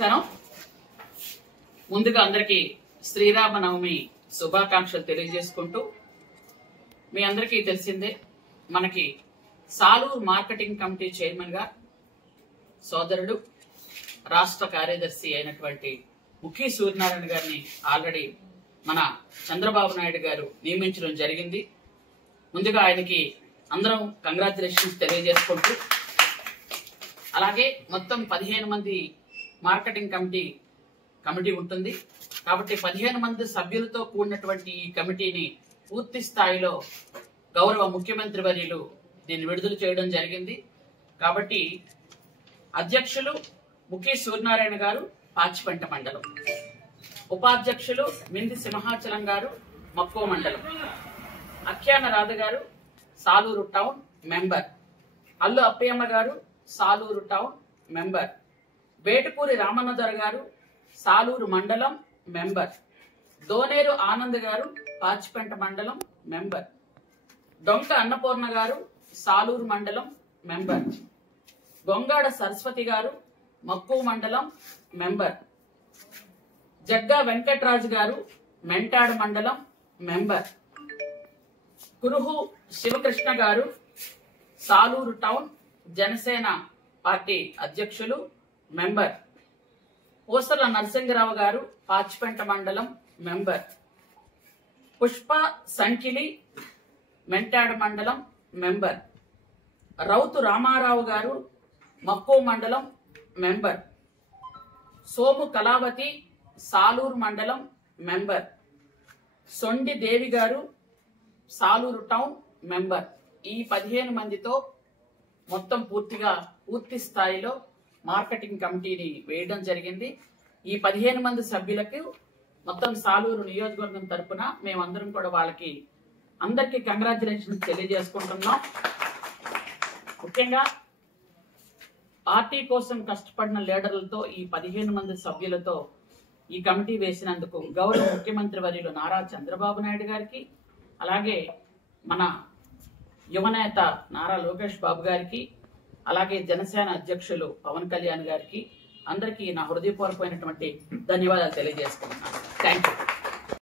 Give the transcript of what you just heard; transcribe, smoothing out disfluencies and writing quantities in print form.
నమస్కారం. ముందుగా అందరికీ శ్రీరామనవమి శుభాకాంక్షలు తెలియజేసుకుంటూ, మీ అందరికీ తెలిసిందే మనకి సాలూరు మార్కెటింగ్ కమిటీ చైర్మన్ గా సోదరుడు రాష్ట్ర కార్యదర్శి అయినటువంటి ముఖి సూర్యనారాయణ గారిని ఆల్రెడీ మన చంద్రబాబు నాయుడు గారు నియమించడం జరిగింది. ముందుగా ఆయనకి అందరం కంగ్రాచులేషన్స్ తెలియజేసుకుంటూ, అలాగే మొత్తం 15 మంది మార్కెటింగ్ కమిటీ ఉంటుంది కాబట్టి 15 మంది సభ్యులతో కూడినటువంటి ఈ కమిటీని పూర్తి స్థాయిలో గౌరవ ముఖ్యమంత్రి వర్యులు దీన్ని విడుదల చేయడం జరిగింది. కాబట్టి అధ్యక్షులు ముఖి సూర్యనారాయణ గారు పాచిపెంట మండలం, ఉపాధ్యక్షులు మింది సింహాచలం గారు మక్కువ మండలం, అఖ్యాన రాధ గారు సాలూరు టౌన్ మెంబర్, అల్లు అప్పయ్యమ్మ గారు సాలూరు టౌన్ మెంబర్, వేటుపూరి రామన్నదొర గారు సాలూరు మండలం మెంబర్, దోనేరు ఆనంద్ గారు పాచిపెంట మండలం మెంబర్, డొంక అన్నపూర్ణ గారు సాలూరు మండలం మెంబర్, గొంగాడ సరస్వతి గారు మక్కువ మండలం మెంబర్, జగ్గా వెంకట్రాజు గారు మెంటాడు మండలం మెంబర్, కురుహు శివకృష్ణ గారు సాలూరు టౌన్ జనసేన పార్టీ అధ్యక్షులు మెంబర్, పూసల నరసింగరావు గారు పాచిపెంట మండలం మెంబర్, పుష్ప సంకిలి మెంటాడు మండలం మెంబర్, రౌతు రామారావు గారు మక్కువ మండలం మెంబర్, సోము కళావతి సాలూరు మండలం మెంబర్, సొండి దేవి గారు సాలూరు టౌన్ మెంబర్. ఈ 15 మందితో మొత్తం పూర్తి స్థాయిలో మార్కెటింగ్ కమిటీని వేయడం జరిగింది. ఈ 15 మంది సభ్యులకు మొత్తం సాలూరు నియోజకవర్గం తరఫున మేమందరం కూడా వాళ్ళకి అందరికీ కంగ్రాచులేషన్స్ తెలియజేసుకుంటున్నాం. ముఖ్యంగా పార్టీ కోసం కష్టపడిన లీడర్లతో ఈ 15 మంది సభ్యులతో ఈ కమిటీ వేసినందుకు గౌరవ ముఖ్యమంత్రి వర్యులు నారా చంద్రబాబు నాయుడు గారికి, అలాగే మన యువనేత నారా లోకేష్ బాబు గారికి, అలాగే జనసేన అధ్యక్షులు పవన్ కళ్యాణ్ గారికి అందరికీ నా హృదయపూర్వకమైనటువంటి ధన్యవాదాలు తెలియజేసుకుంటున్నాను. Thank you.